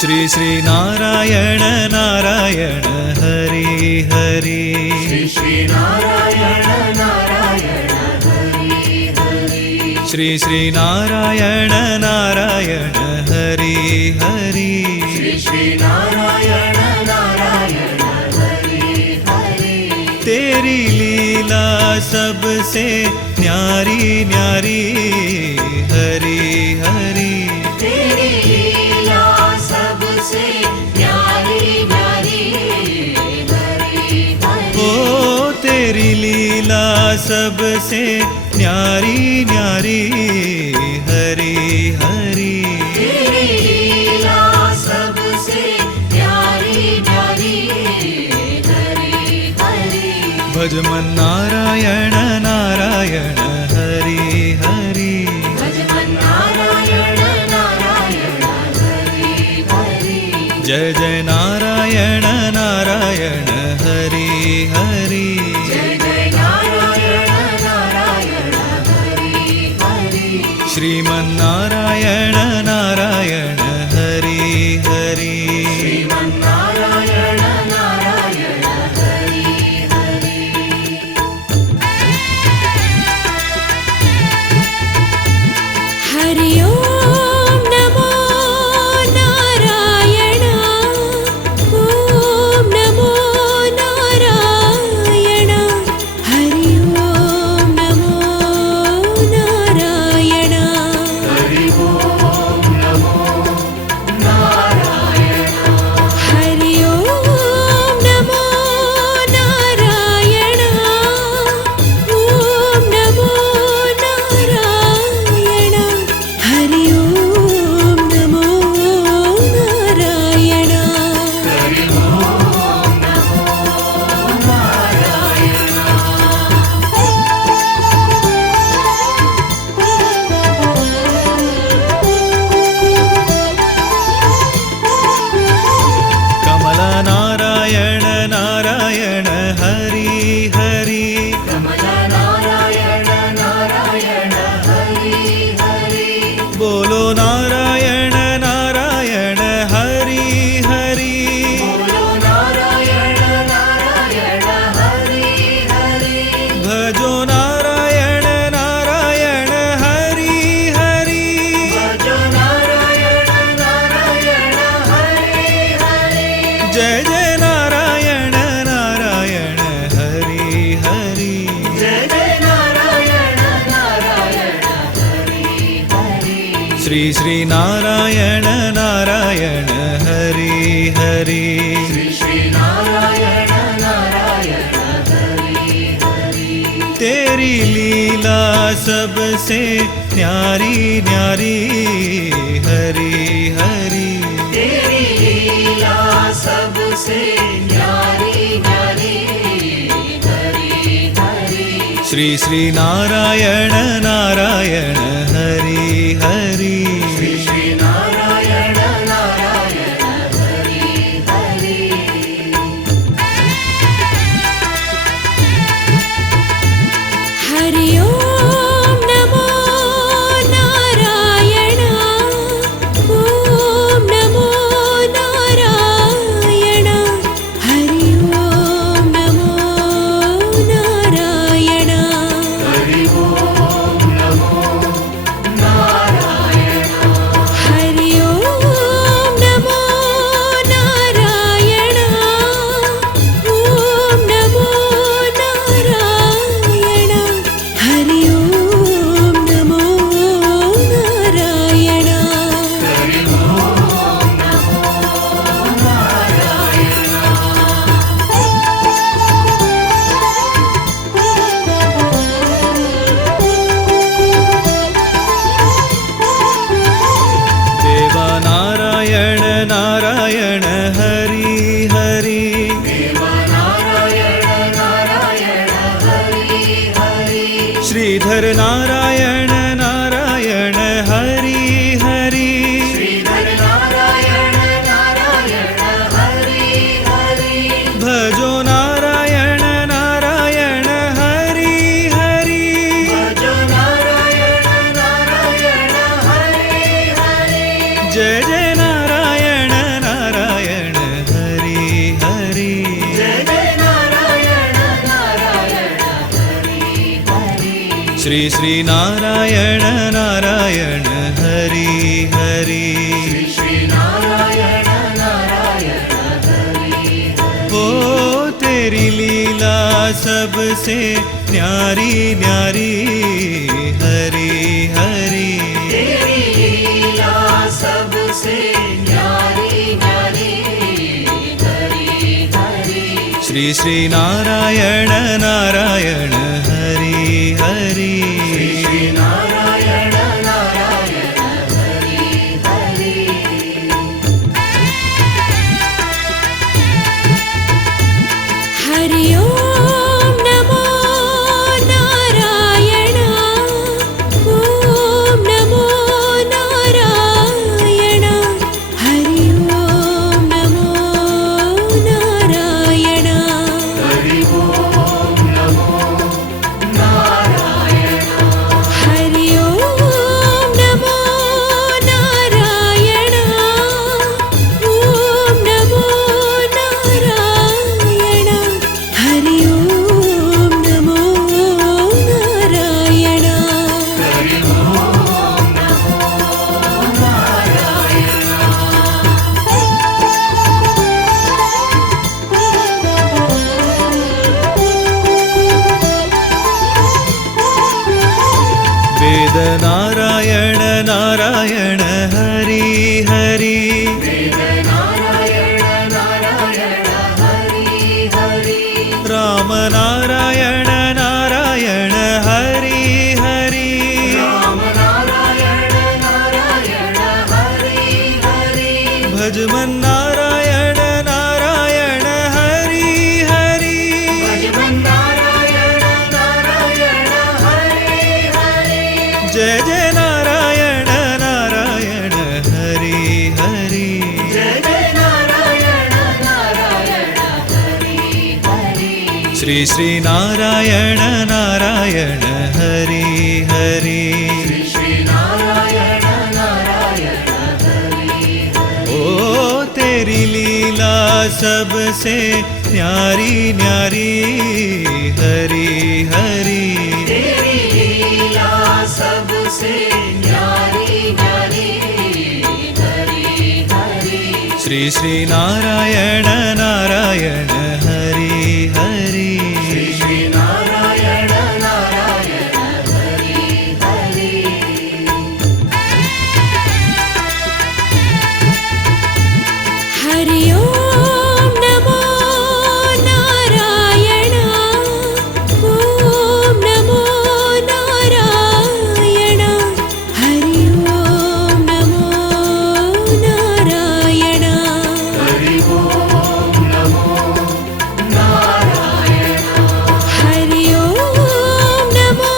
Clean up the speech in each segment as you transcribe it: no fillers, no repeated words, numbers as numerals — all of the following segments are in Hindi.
श्री श्री नारायण नारायण हरि हरि श्री श्री नारायण नारायण हरि हरि श्री श्री नारायण नारायण हरि हरि श्री श्री नारायण नारायण हरि हरि तेरी लीला सबसे न्यारी न्यारी हरि हरि तेरी लीला सबसे प्यारी प्यारी हरि हरि ओ तेरी लीला सबसे न्यारी न्यारी हरि हरि तेरी लीला सबसे प्यारी प्यारी हरि हरि भजमन नारायण नारायण हरि हरि भजमन नारायण नारायण हरि हरि जय जय नारायण नारायण हरि हरि जय जय नारायण नारायण हरि हरि श्रीमन नारायण नारायण हरि हरि श्रीमन्नारायण नारायण हरि हरि हरि ओम नमो नारायण ओम नमो नारायण हरि ओम नमो नारायण हरि ओम नमो नारायण हरि ओम नमो नारायण ओम नमो नारायण हरि ओम नमो नारायण हरि ओम नमो कमला नारायण नारायण हरि हरि कमला नारायण नारायण हरि हरि बोलो नारायण नारायण हरि हरि बोलो नारायण नारायण हरि हरि भजो नारायण नारायण हरि हरि भजो नारायण नारायण हरि हरि जय जय नारायण नारायण हरि हरि जय जय नारायण नारायण हरि हरि श्री श्री नारायण नारायण हरि हरि श्री श्री नारायण नारायण हरि हरि तेरी लीला सबसे न्यारी न्यारी हरि हरि तेरी लीला सबसे न्यारी न्यारी हरि हरि श्री श्री नारायण नारायण हरि हरि श्री श्री नारायण नारायण हरि हरि हरि ओम नमो नारायण ओम नमो नारायण हरि ओम नमो नारायण हरि ओम नमो नारायण हरि ओम नमो नारायण ओम नमो नारायण हरि ओम नमो नारायण हरि ओम नमो नारायण देवा नारायण नारायण हरि हरि देव नारायण नारायण हरि हरि श्रीधर नारायण नारायण हरि हरि श्रीधर नारायण नारायण हरि हरि भजो नारायण नारायण हरि हरि भजो नारायण नारायण हरि हरि जय जय नारायण श्री श्री नारायण नारायण हरि हरि श्री नारायण नारायण हरि ओ तेरी लीला सबसे न्यारी न्यारी हरि हरि तेरी लीला सबसे न्यारी न्यारी हरि हरि श्री श्री नारायण नारायण हरि हरि श्री नारायण नारायण हरि हरि हरि ओम नमो नारायण ओम नमो नारायण हरि ओम नमो नारायण हरि ओम नमो नारायण हरि ओम नमो नारायण ओम नमो नारायण हरि ओम नमो नारायण हरि ओम नमो वेद नारायण नारायण हरि हरि वेद नारायण नारायण हरि हरि राम नारायण नारायण हरि हरि राम नारायण नारायण हरि हरि भजमन नारायण नारायण हरि हरि भजमन नारायण नारायण हरि हरि जय जय नारायण नारायण हरि हरि जय जय नारायण नारायण हरि हरि श्री श्री नारायण नारायण हरि हरि श्री नारायण नारायण हरि ओ तेरी लीला सबसे न्यारी न्यारी हरि हरि तेरी लीला सबसे न्यारी न्यारी हरि हरि श्री श्री नारायण नारायण हरि हरि श्री नारायण नारायण हरि हरि हरि ओम नमो नारायण ओम नमो नारायण हरि ओम नमो नारायण हरि ओम नमो नारायण हरि ओम नमो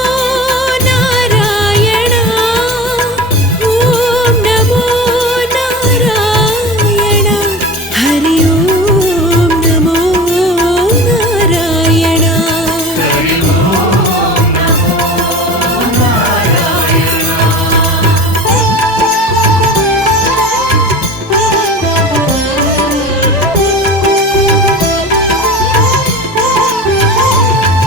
नारायण ओम नमो नारायण हरि ओम नमो नारायण हरि ओम नमो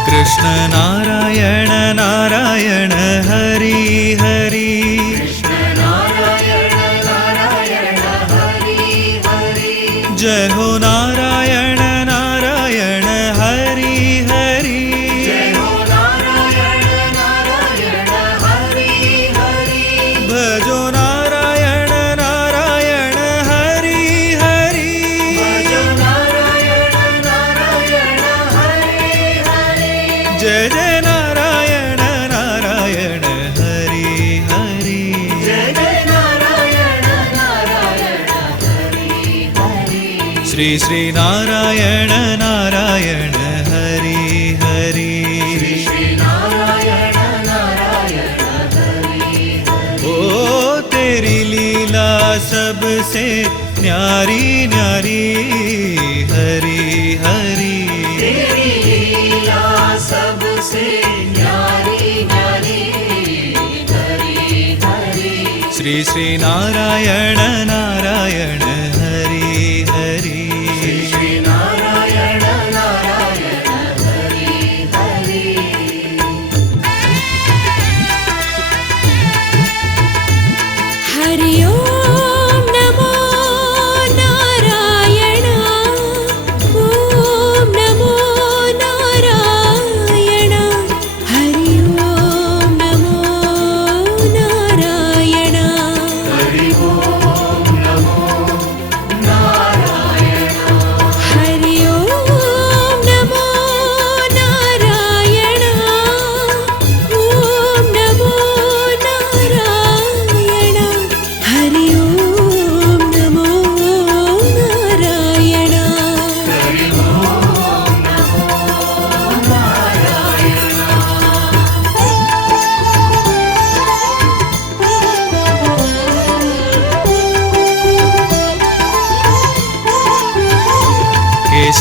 कृष्ण नारायण नारायण हरि हरि कृष्ण नारायण नारायण हरि हरि जय हो नारायण नारायण हरि हरि जय हो नारायण नारायण हरि हरि भजो नारायण नारायण हरि हरि भज नारायण नारायण हरि हरि जय जय नारायण नारायण हरि हरि जय जय नारायण नारायण हरि हरि श्री श्री नारायण नारायण हरि हरि श्री नारायण नारायण हरि ओ तेरी लीला सबसे न्यारी न्यारी हरि हरि तेरी लीला सबसे न्यारी न्यारी हरि हरि श्री श्री नारायण नारायण हरि हरि श्री नारायण नारायण हरि हरि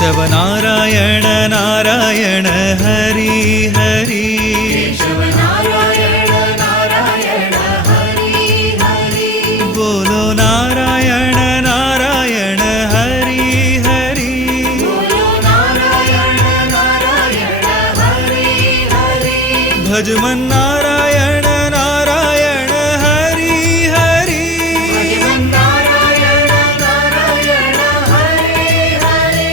केशव नारायण नारायण हरि हरि केशव नारायण नारायण हरि हरि बोलो नारायण नारायण हरि हरि बोलो नारायण नारायण हरि हरि भजमन नारायण नारायण हरि हरि भगवान नारायण नारायण हरि हरि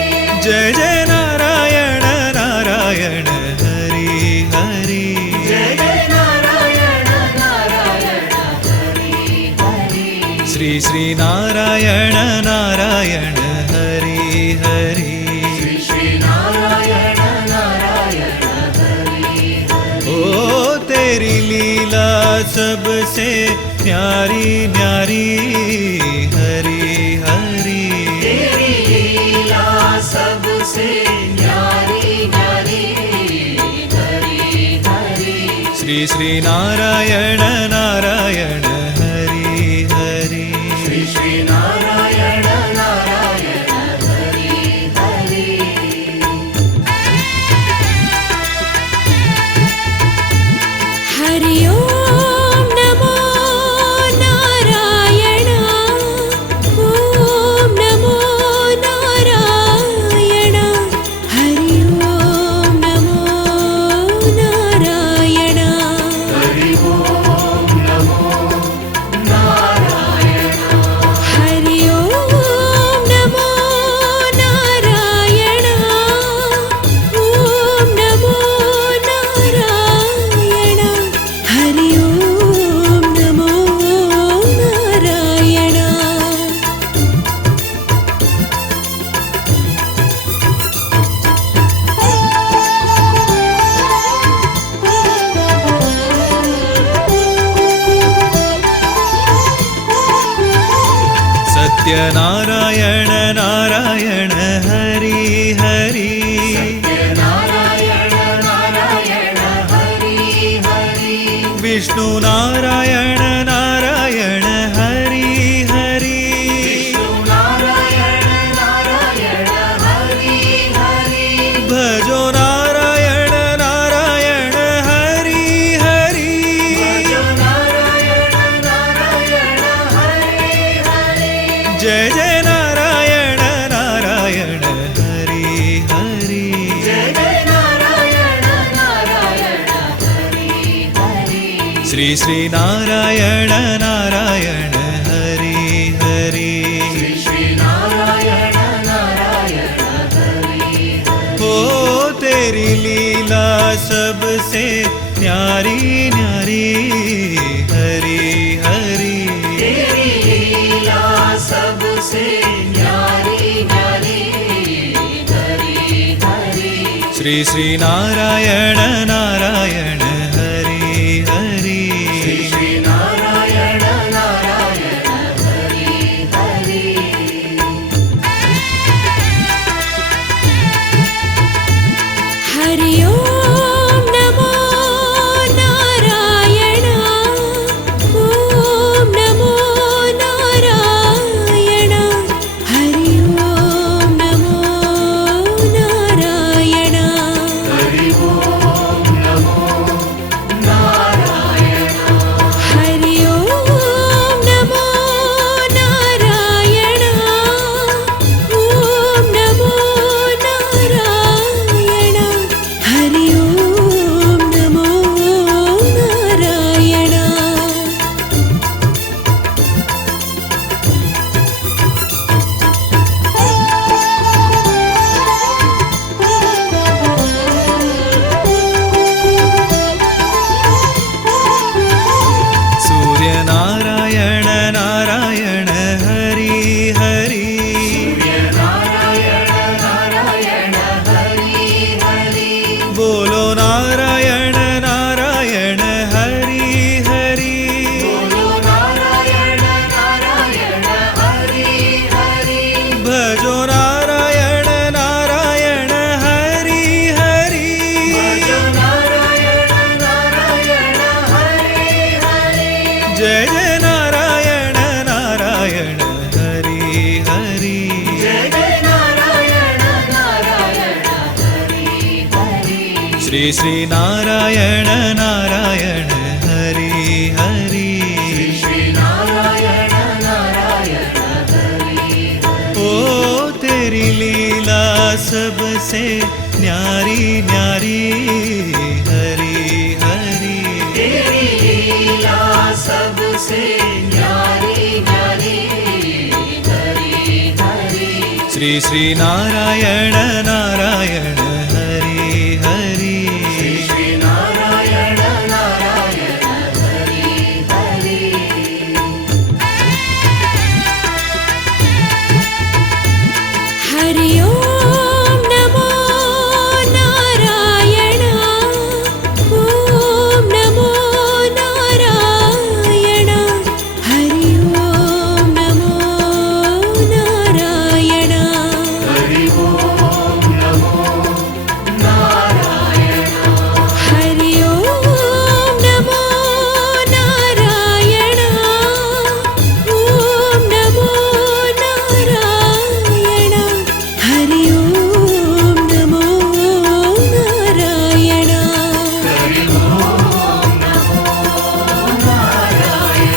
जय जय नारायण नारायण हरि हरि जय जय नारायण नारायण हरि हरि श्री श्री नारायण नारायण हरि हरि श्री श्री नारायण नारायण हरि हरि ओ तेरी लीला सबसे न्यारी न्यारी हरि हरि तेरी लीला सबसे न्यारी न्यारी हरि हरि श्री श्री नारायण नारायण हरि हरि श्री श्री नारायण नारायण हरि हरि हरि ओम नमो नारायण ओम नमो नारायण हरि ओम नमो नारायण हरि ओम नमो नारायण हरि ओम नमो नारायण ओम नमो नारायण हरि ओम नमो नारायण सत्यनारायण नारायण हरि हरि नारायण नारायण हरि हरि विष्णु नारायण नारायण हरि हरि नारायण नारायण हरि हरि भजो नारायण नारायण हरि हरि नारायण नारायण हरि हरि जय जय नारायण नारायण हरि हरि जय जय नारायण नारायण हरि हरि श्री श्री नारायण नारायण हरि हरि श्री श्री नारायण नारायण हरि हरि ओ तेरी लीला सबसे न्यारी न्यारी हरि हरि तेरी लीला सबसे न्यारी न्यारी हरि हरि श्री श्री नारायण नारायण हरि हरि श्री श्री नारायण नारायण हरि हरि हरि ओम नमो नारायण ओम नमो नारायण हरि ओम नमो नारायण हरि ओम नमो नारायण हरि ओम नमो नारायण ओम नमो नारायण हरि ओम नमो नारायण सूर्य नारायण नारायण हरि हरि नारायण नारायण हरि हरि बोलो नारायण नारायण हरि हरि बोलो नारायण नारायण हरि हरि भजो नारायण नारायण हरि हरि नारायण नारायण हरि हरि जय जय नारायण नारायण हरि हरि जय जय नारायण नारायण श्री श्री नारायण नारायण हरि हरि श्री नारायण नारायण हरि ओ तेरी लीला सबसे न्यारी न्यारी हरि हरि तेरी लीला सबसे न्यारी न्यारी हरि हरि श्री श्री नारायण नारायण हरि हरि श्री नारायण नारायण हरि हरि हरि ओम नमो नारायण ओम नमो नारायण हरि ओम नमो नारायण हरि ओम नमो नारायण हरि ओम नमो नारायण ओम नमो नारायण हरि ओम नमो नारायण हरि ओम नमो नारायण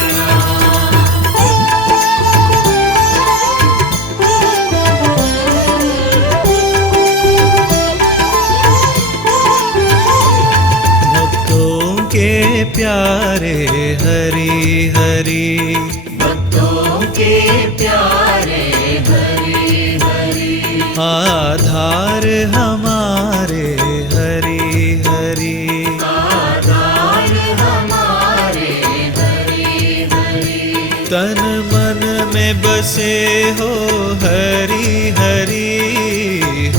भक्तों के प्यारे हरि हरि भक्तों के प्यारे हरि हरि आधार हमारे हरि हरि आधार हमारे हरि हरि तन मन में बसे हो हरि हरि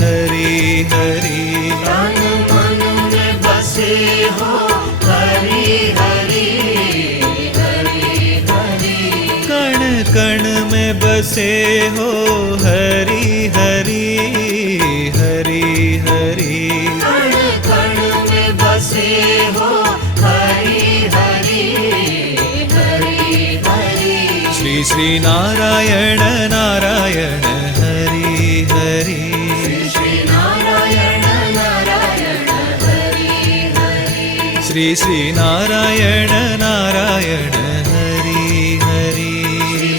हरि हरि तन मन में बसे हो हरि हरि हरि हरि कण कण में बसे हो हरि हरि हरि हरि कण कण में बसे हो हरि हरि हरि हरि श्री श्री नारायण नारायण हरि हरि श्री नारायण नारायण हरि हरि श्री श्री नारायण नारायण हरि हरि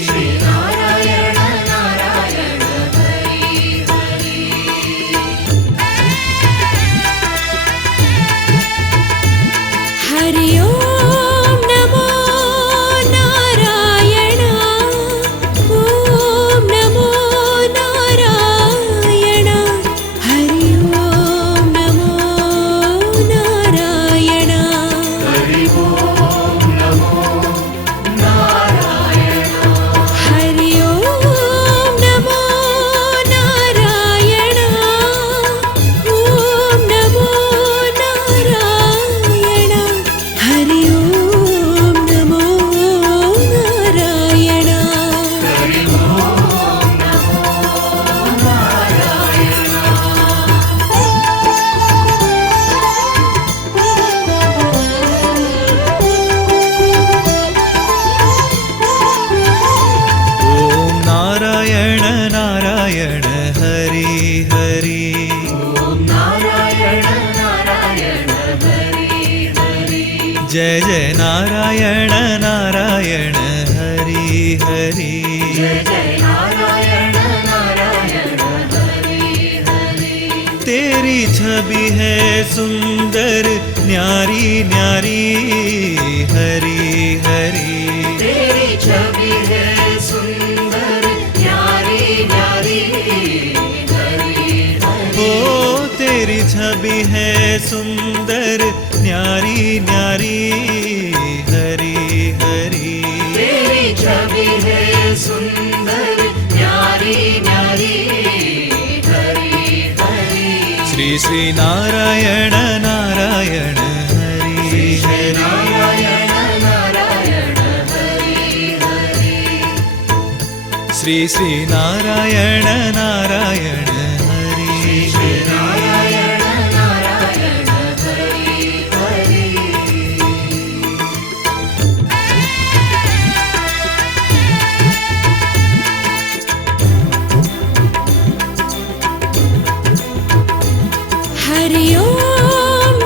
श्री नारायण नारायण हरि हरि हरि ओम नमो नारायण ओम नमो नारायण हरि ओम नमो नारायण हरि ओम नमो नारायण हरि ओम नमो नारायण ओम नमो नारायण हरि ओम नमो नारायण हरि ओम नमो नारायण ओम नारायण नारायण हरि हरि ओम नारायण नारायण हरि हरि जय जय नारायण नारायण हरि हरि जय जय नारायण नारायण हरि हरि तेरी छवि है सुंदर न्यारी न्यारी हरि हरि तेरी छवि है सुंदर न्यारी न्यारी हरि हरि ओ तेरी छवि है सुंदर न्यारी न्यारी हरि हरि तेरी छवि है सुंदर न्यारी न्यारी हरि हरि श्री श्री नारायण नारायण हरि हरि नारायण नारायण हरि हरि श्री श्री नारायण नारायण हरि श्री नारायण नारायण हरि हरि हरि ओम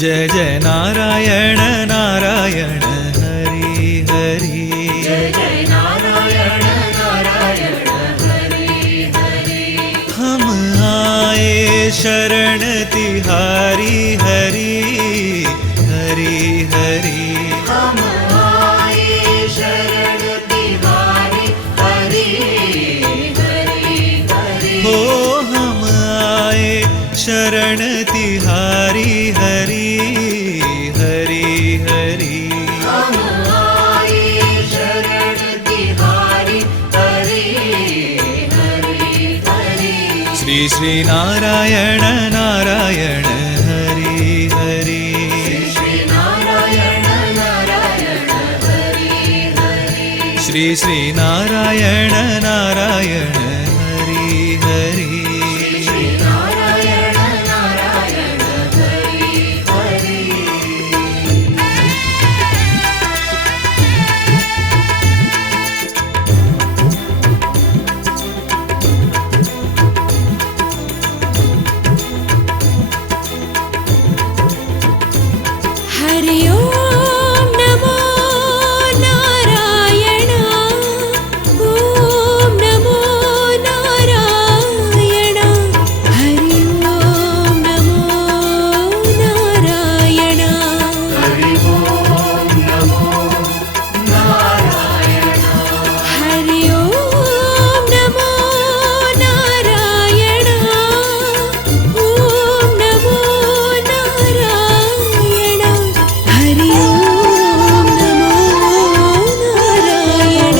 जय जय नारायण नारायण हरि हरि जय जय नारायण नारायण हरि हरि हम आए शरण तिहारी हरि हरि हरि हम आए शरण तिहारी हरि हरि हरि हो हम आए शरण तिहारी हरि हरि हरि हम आए शरण तिहारी हरि हरि हरि श्री श्री नारायण नारायण हरि हरि श्री नारायण नारायण हरि हरि श्री श्री नारायण नारायण हरि हरि श्री नारायण नारायण हरि हरि हरि ओम नमो नारायण ओम नमो नारायण हरि ओम नमो नारायण हरि ओम नमो नारायण हरि ओम नमो नारायण ओम नमो नारायण हरि ओम नमो नारायण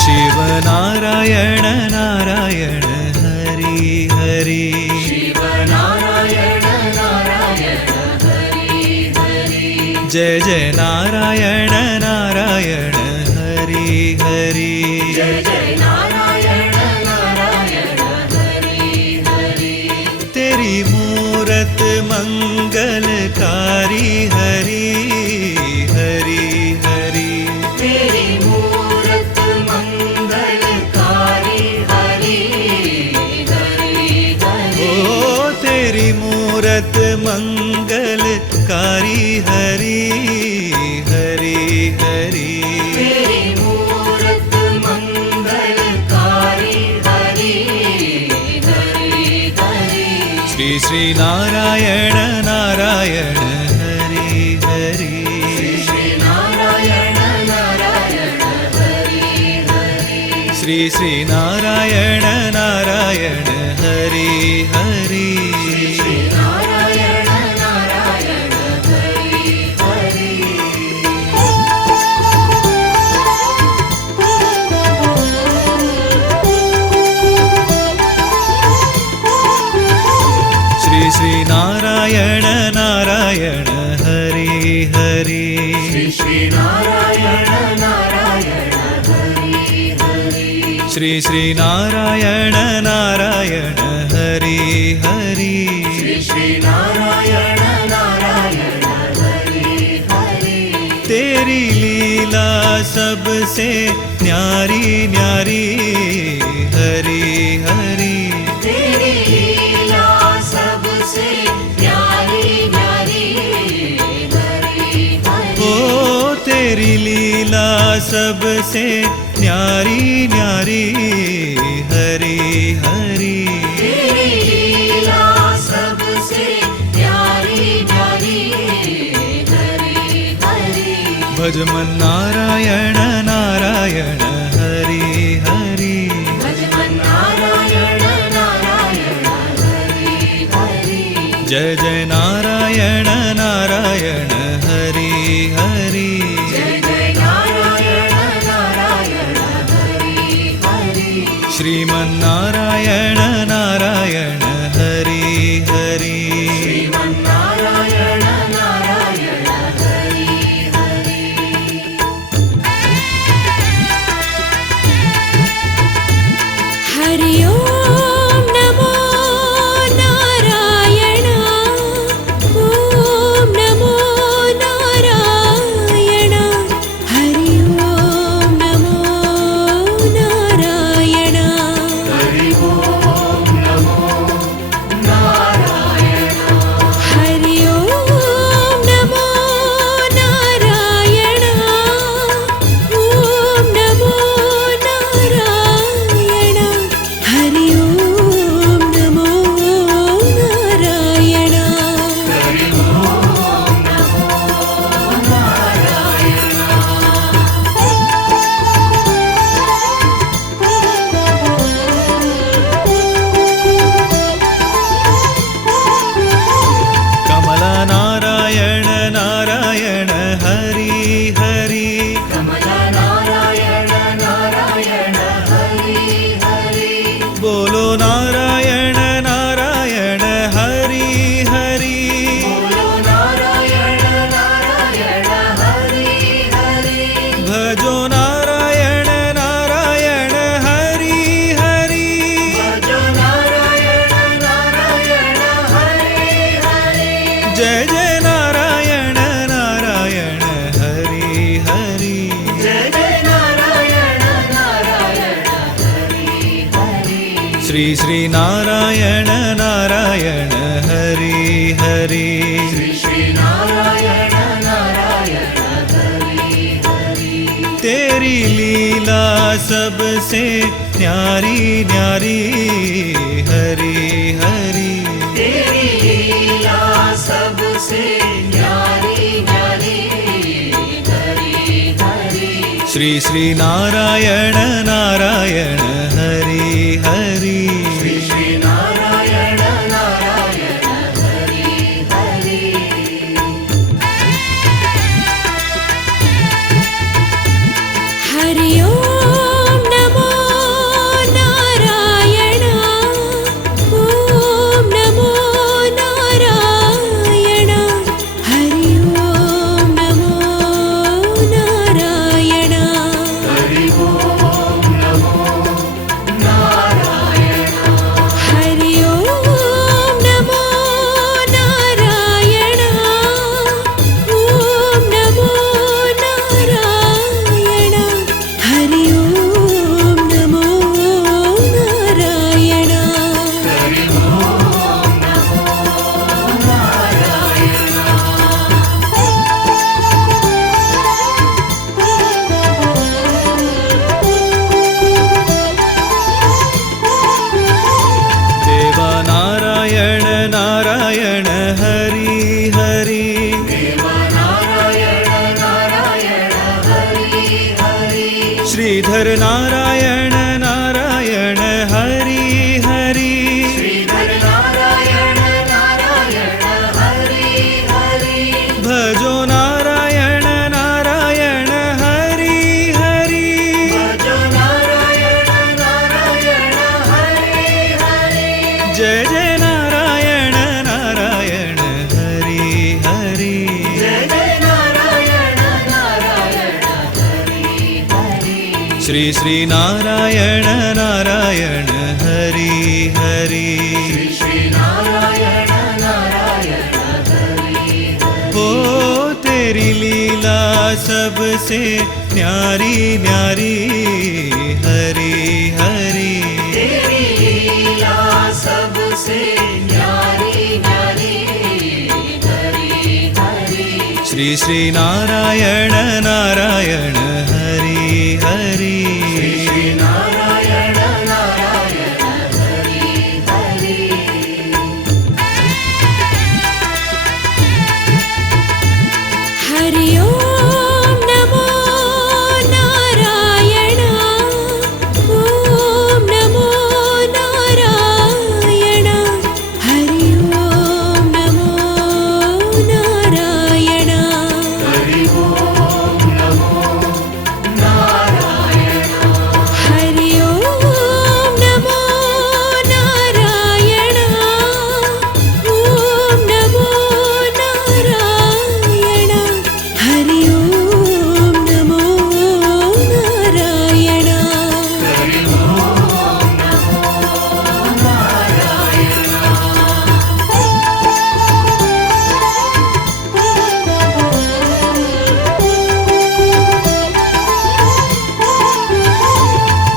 शिव नारायण नारायण हरि हरि शिव नारायण नारायण हरि हरि जय जय नारायण नारायण हरि हरि जय जय नारायण नारायण हरि हरि तेरी मूरत मंगलकारी हरि हरि हरि तेरी मूरत मंगलकारी हरि हरि हरि ओ तेरी मूरत मंगलकारी हरि हरि हरि तेरी मूरत मंगलकारी हरि हरि हरि श्री श्री नारायण नारायण हरि हरि श्री नारायण नारायण हरि हरि श्री श्री नारायण नारायण हरि हरि श्री नारायण नारायण हरि हरि श्री श्री नारायण नारायण हरि हरि श्री नारायण नारायण हरि हरि श्री श्री नारायण नारायण हरि हरि श्री नारायण नारायण हरि हरि तेरी लीला सबसे न्यारी न्यारी हरि हरि तेरी लीला सबसे प्यारी प्यारी हरि हरि ओ तेरी लीला सबसे न्यारी न्यारी हरि हरि तेरी लीला सबसे प्यारी प्यारी हरि हरि भजमन नारायण नारायण हरि हरि भजमन नारायण नारायण हरि हरि जय जय नारायण नारायण हरि हरि जय जय नारायण नारायण हरि हरि श्रीमन्नारायण नारायण हरि हरि श्रीमन्नारायण नारायण हरि हरि हरि ओम नमो नारायण ओम नमो नारायण हरि ओम नमो नारायण हरि ओम नमो श्री श्री नारायण नारायण हरि हरि श्री नारायण नारायण हरि हरि तेरी लीला सबसे न्यारी न्यारी हरि हरि तेरी लीला सबसे न्यारी न्यारी हरि हरि श्री श्री नारायण नारायण हरि हरि श्री नारायण नारायण हरि हरि हरि ओम नमो नारायण ओम नमो नारायण हरि ओम नमो नारायण हरि ओम नमो नारायण हरि ओम नमो नारायण ओम नमो नारायण हरि ओम नमो नारायण हरि ओम नमो देवा नारायण नारायण हरि हरि देव नारायण नारायण हरि हरि श्रीधर नारायण नारायण हरि हरि श्रीधर नारायण नारायण हरि हरि भजो नारायण नारायण हरि हरि भजो नारायण नारायण हरि हरि जय जय नारायण नारायण हरि हरि जय जय नारायण नारायण हरि हरि श्री श्री नारायण नारायण हरि हरि श्री नारायण नारायण हरि ओ तेरी लीला सबसे न्यारी न्यारी हरि हरि तेरी लीला सबसे न्यारी न्यारी हरि हरि श्री श्री नारायण नारायण हरि हरि श्री नारायण नारायण हरि हरि हरि ओम नमो नारायण ओम नमो नारायण हरि ओम नमो नारायण हरि ओम नमो नारायण हरि ओम नमो नारायण ओम नमो नारायण हरि ओम नमो नारायण हरि ओम नमो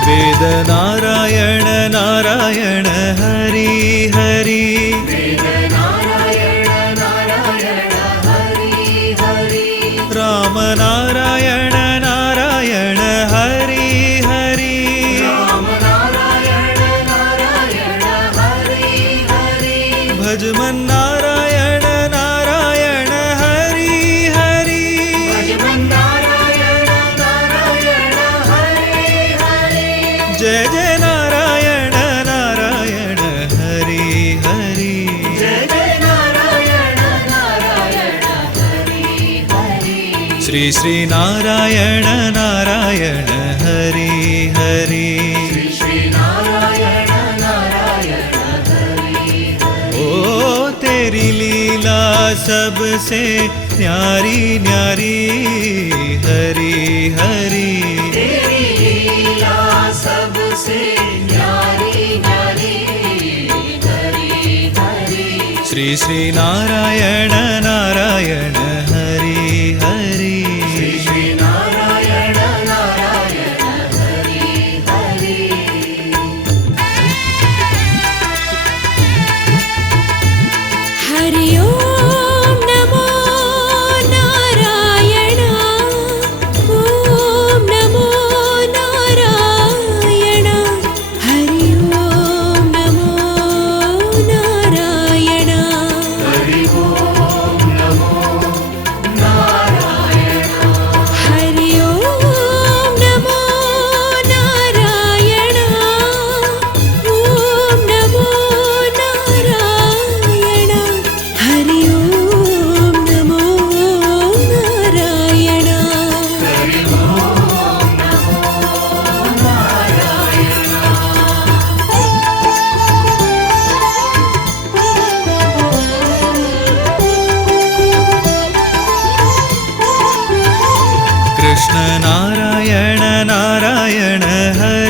वेद नारायण नारायण हरि हरि वेद नारायण नारायण हरि हरि राम नारायण नारायण हरि हरि राम नारायण नारायण हरि हरि भजमन नारायण नारायण हरि हरि भजमन नारायण नारायण हरि हरि जय जय नारायण नारायण हरि हरि जय जय नारायण नारायण हरि हरि श्री श्री नारायण नारायण हरि हरि श्री नारायण नारायण हरि ओ तेरी लीला सबसे न्यारी न्यारी हरि हरि तेरी लीला सबसे न्यारी न्यारी हरि हरि श्री श्री नारायण नारायण हरि हरि श्री नारायण नारायण हरि हरि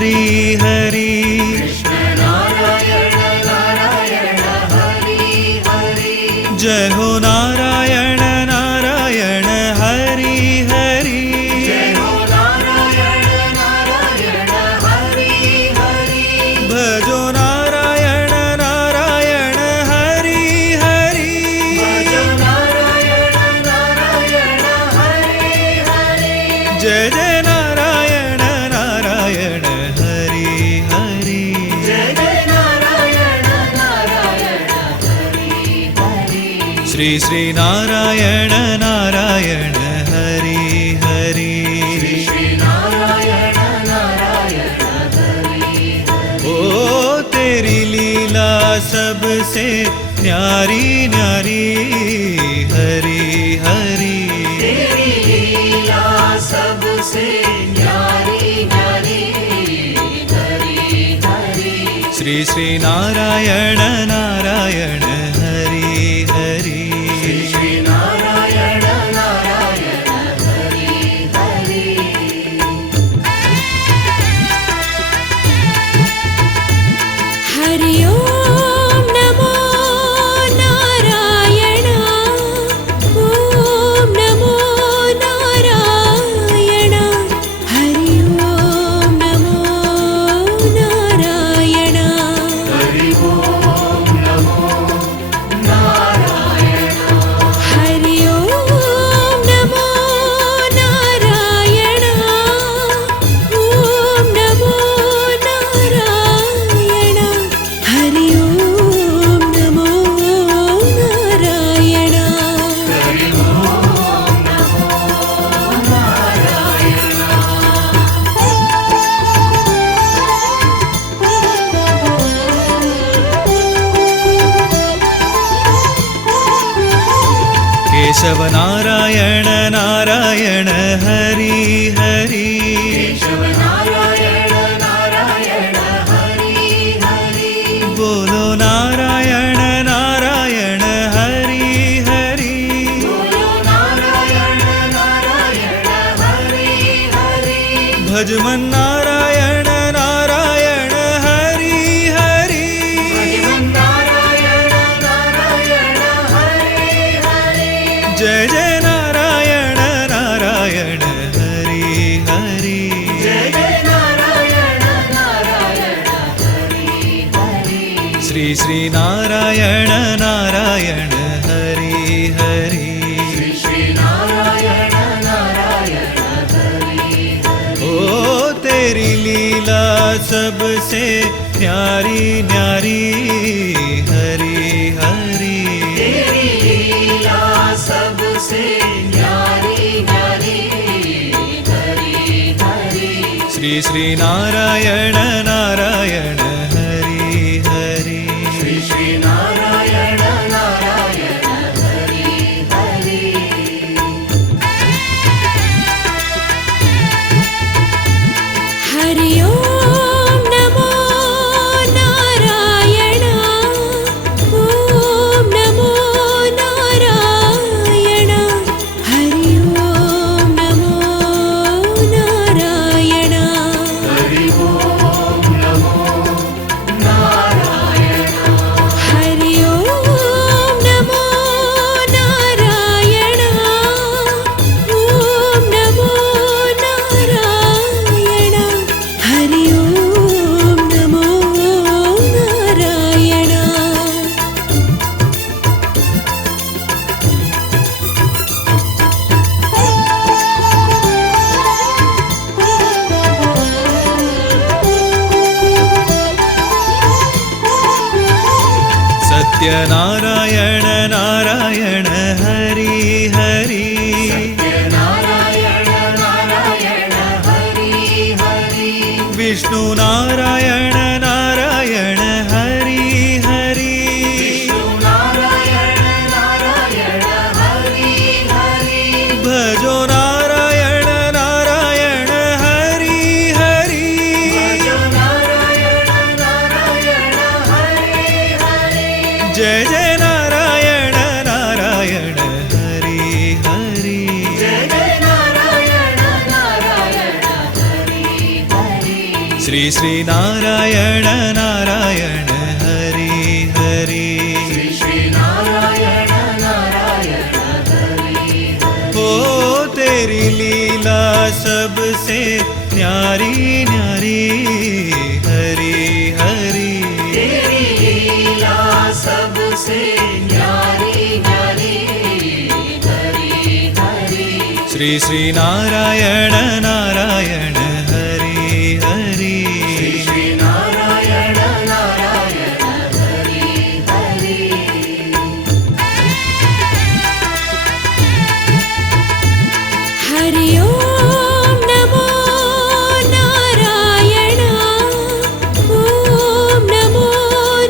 हरि हरि कृष्ण नारायण नारायण हरि हरि जय हो नारायण नारायण हरि हरि जय हो नारायण नारायण हरि हरि भजो नारायण नारायण हरि हरि भज नारायण नारायण हरि हरि जय जय नारायण नारायण हरि हरि जय जय नारायण नारायण हरि हरि श्री श्री नारायण नारायण हरि हरि श्री नारायण नारायण हरि ओ तेरी लीला सबसे न्यारी न्यारी हरि हरि तेरी लीला सबसे न्यारी न्यारी हरि हरि श्री श्री नारायण नारायण हरि हरि श्री नारायण नारायण हरि हरि हरि ओम नमो नारायण ओम नमो नारायण हरि ओम नमो नारायण हरि ओम नमो नारायण हरि ओम नमो नारायण ओम नमो नारायण हरि ओम नमो नारायण हरि ओम नमो नारायण केशव नारायण नारायण हरि हरि केशव नारायण नारायण हरि हरि बोलो नारायण नारायण हरि हरि बोलो नारायण नारायण हरि हरि भजमन नारायण नारायण हरि हरि भगवान नारायण नारायण हरि हरि जय जय नारायण नारायण हरि हरि जय जय नारायण नारायण हरि हरि श्री श्री नारायण नारायण हरि हरि श्री नारायण नारायण हरि ओ तेरी लीला सबसे न्यारी न्यारी हरि हरि तेरी लीला सबसे न्यारी न्यारी हरि हरि श्री श्री नारायण नारायण हरि हरि श्री नारायण नारायण हरि हरि हरि ओम नमो नारायण ओम नमो नारायण हरि ओम नमो नारायण हरि ओम नमो नारायण हरि ओम नमो नारायण ओम नमो नारायण हरि ओम नमो नारायण सत्यनारायण नारायण हरि हरि नारायण नारायण हरि हरि विष्णु नारायण नारायण हरि हरि नारायण नारायण हरि हरि भजो नारायण नारायण हरि हरि भज नारायण नारायण हरि हरि जय जय नारायण नारायण हरि हरि जय जय नारायण नारायण हरि हरि श्री श्री नारायण नारायण हरि हरि श्री नारायण नारायण हरि ओ तेरी लीला सबसे न्यारी न्यारी हरि हरि तेरी लीला सबसे न्यारी न्यारी हरि हरि श्री नारायण नारायण हरि हरि श्री नारायण नारायण हरि हरि हरि ओम नमो नारायण ओम नमो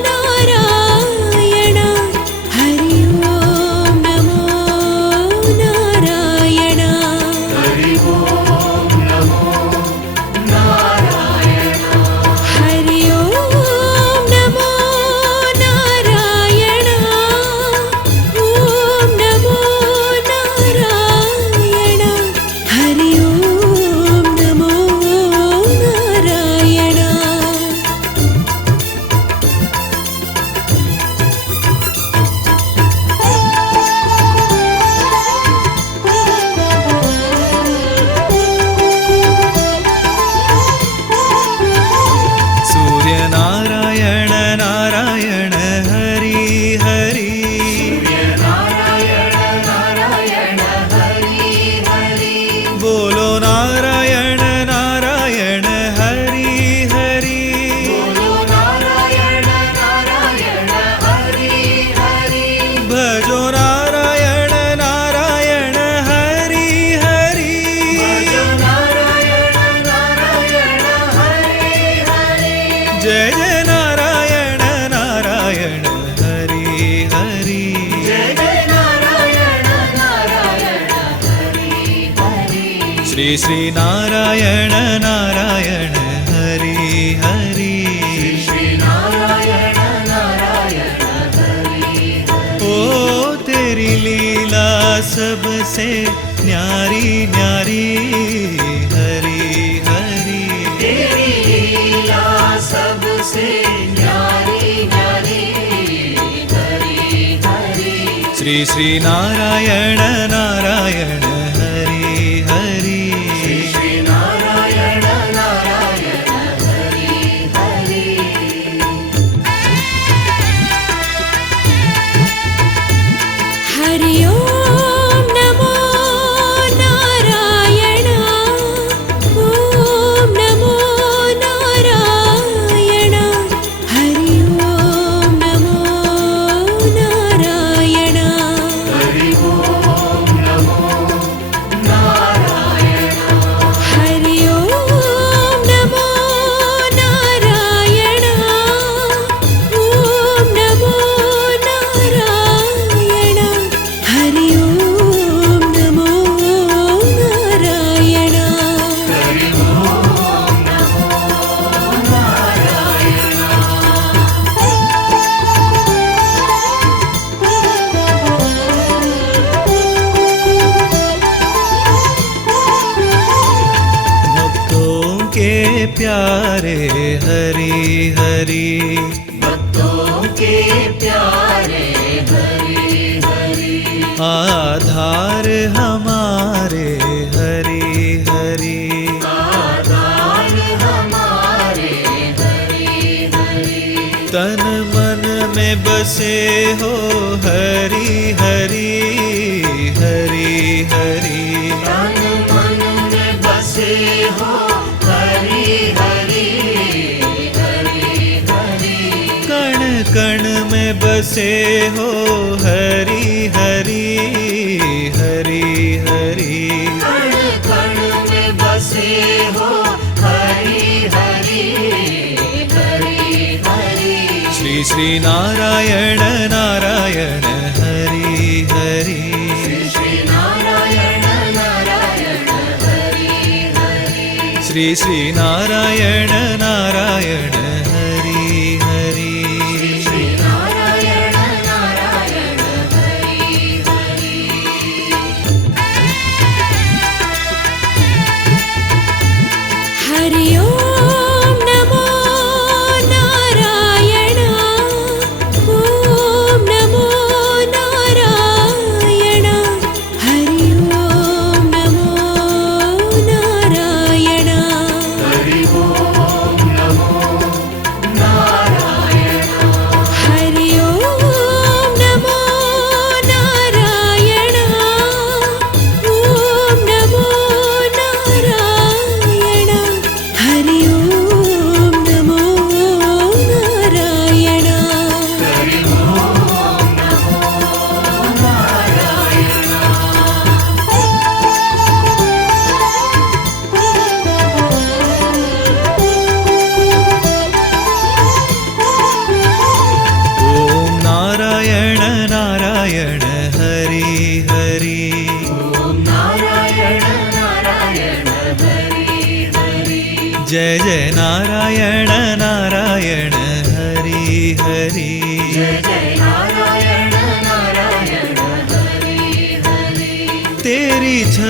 नारायण हरि ओम नमो नारायण हरि ओम नमो नारायण हरि ओम नमो नारायण ओम नमो नारायण हरि ओम नमो नारायण सूर्य नारायण नारायण हरि हरि नारायण नारायण हरि हरि बोलो नारायण नारायण हरि हरि बोलो नारायण नारायण हरि हरि भजो नारायण नारायण हरि हरि भजो नारायण नारायण हरि हरि जय जय नारायण नारायण हरि हरि जय जय नारायण नारायण हरि हरि श्री नारायण नारायण हरि हरि श्री नारायण नारायण हरि ओ तेरी लीला सबसे न्यारी न्यारी हरि हरि तेरी लीला सबसे न्यारी न्यारी हरि हरि श्री नारायण नारायण हरि हरि श्री नारायण नारायण हरि हरि हरि ओम नमो नारायण ओम नमो नारायण हरि ओम नमो नारायण हरि ओम नमो नारायण हरि ओम नमो नारायण ओम नमो नारायण हरि ओम नमो नारायण हरि ओम नमो नारायण भक्तों के प्यारे हरि हरि भक्तों के प्यारे हरि हरि आधार हमारे हरि हरि आधार हमारे हरि हरि तन मन में बसे हो हरि हरि हरि हरि तन मन में बसे हो हरि हरि हरि हरि कण कण में बसे हो हरि हरि हरि हरि कण कण में बसे हो हरि हरि हरि हरि श्री नारायण नारायण हरि हरि श्री नारायण नारायण हरि हरि श्री नारायण नारायण हरि हरि श्री नारायण नारायण हरि हरि हरि ओम नमो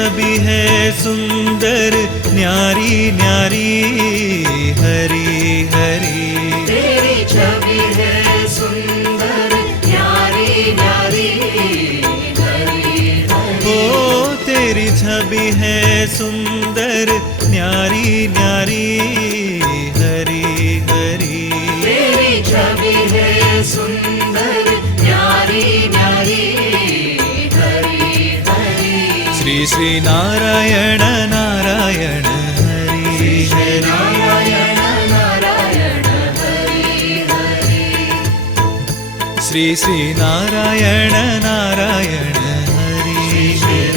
छवि है सुंदर न्यारी न्यारी हरी हरी तेरी छवि है सुंदर न्यारी न्यारी हरी हरी ओ तेरी छवि है सुंदर न्यारी न्यारी हरी हरी तेरी छवि है सुंदर न्यारी न्यारी हरी हरी श्री श्री नारायण नारायण हरि हरि नारायण नारायण हरि हरि श्री श्री नारायण नारायण हरि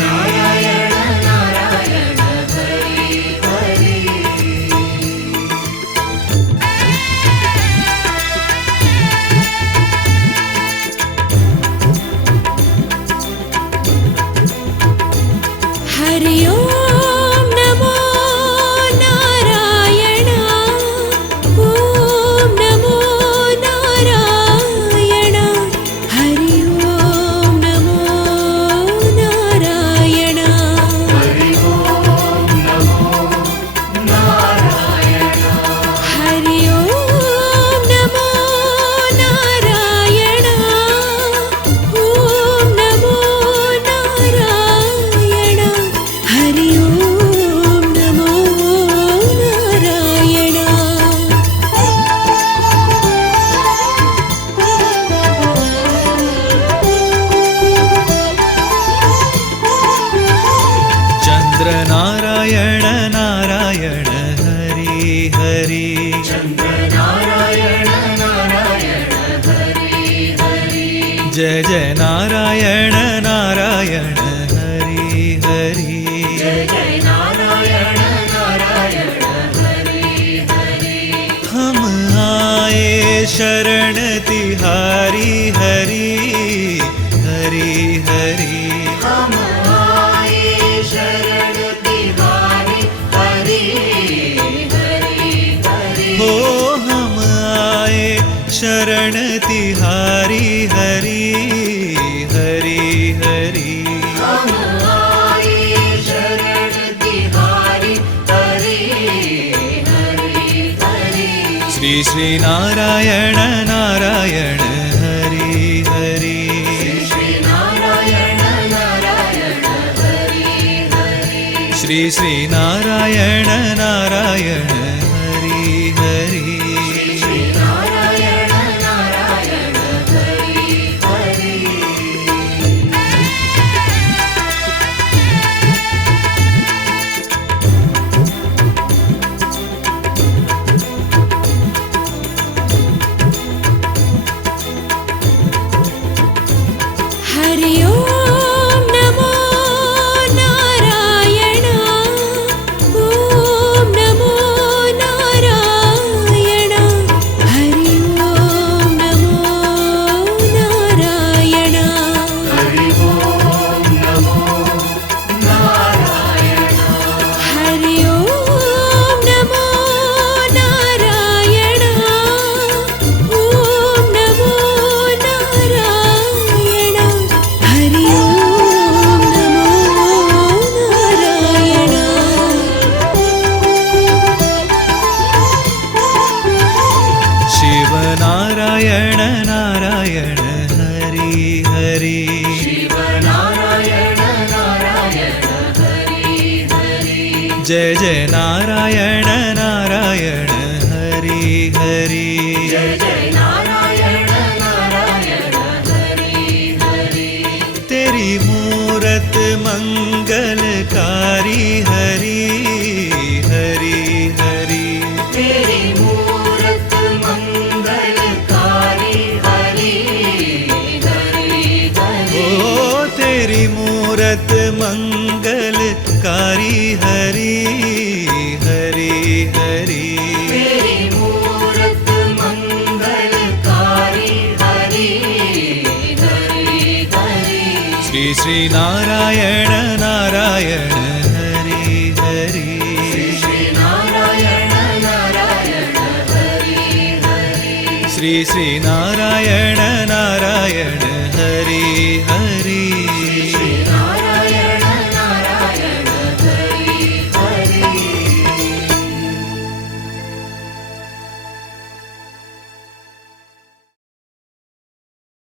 नारायण नारायण हरि हरि हरि ओम नमो नारायण ओम नमो नारायण हरि ओम नमो नारायण हरि ओम नमो नारायण हरि ओम नमो नारायण ओम नमो नारायण हरि ओम नमो नारायण चंद्र नारायण नारायण हरि हरि चंद्र नारायण नारायण हरि हरि जय जय नारायण नारायण हरि हरि जय जय नारायण नारायण हरि हरि हम आए शरण तिहारी हरि हरि हरि हम आए शरण तिहारी हरि हरि हरि हो हम आए शरण तिहारी हरि हरि हरि हम आए शरण तिहारी हरि हरि हरि श्री श्री नारायण नारायण हरि हरि श्री नारायण नारायण हरि हरि श्री श्री नारायण नारायण हरि हरि श्री नारायण नारायण हरि हरि हरि ओम नमो नारायण ओम नमो नारायण हरि ओम नमो नारायण हरि ओम नमो नारायण हरि ओम नमो नारायण ओम नमो नारायण हरि ओम नमो नारायण शिव नारायण नारायण हरि हरि शिव नारायण नारायण हरि हरि जय जय नारायण नारायण हरि हरि जय जय नारायण नारायण हरि हरि तेरी मूरत मंगलकारी हरि हरि हरि तेरी मूरत मंगलकारी हरि हरि हरि ओ तेरी मूरत मंगलकारी हरि हरि हरि तेरी मूरत मंगलकारी हरि हरि हरि श्री श्री नारायण नारायण हरि हरि श्री नारायण नारायण हरि हरि श्री श्री नारायण नारायण हरि हरि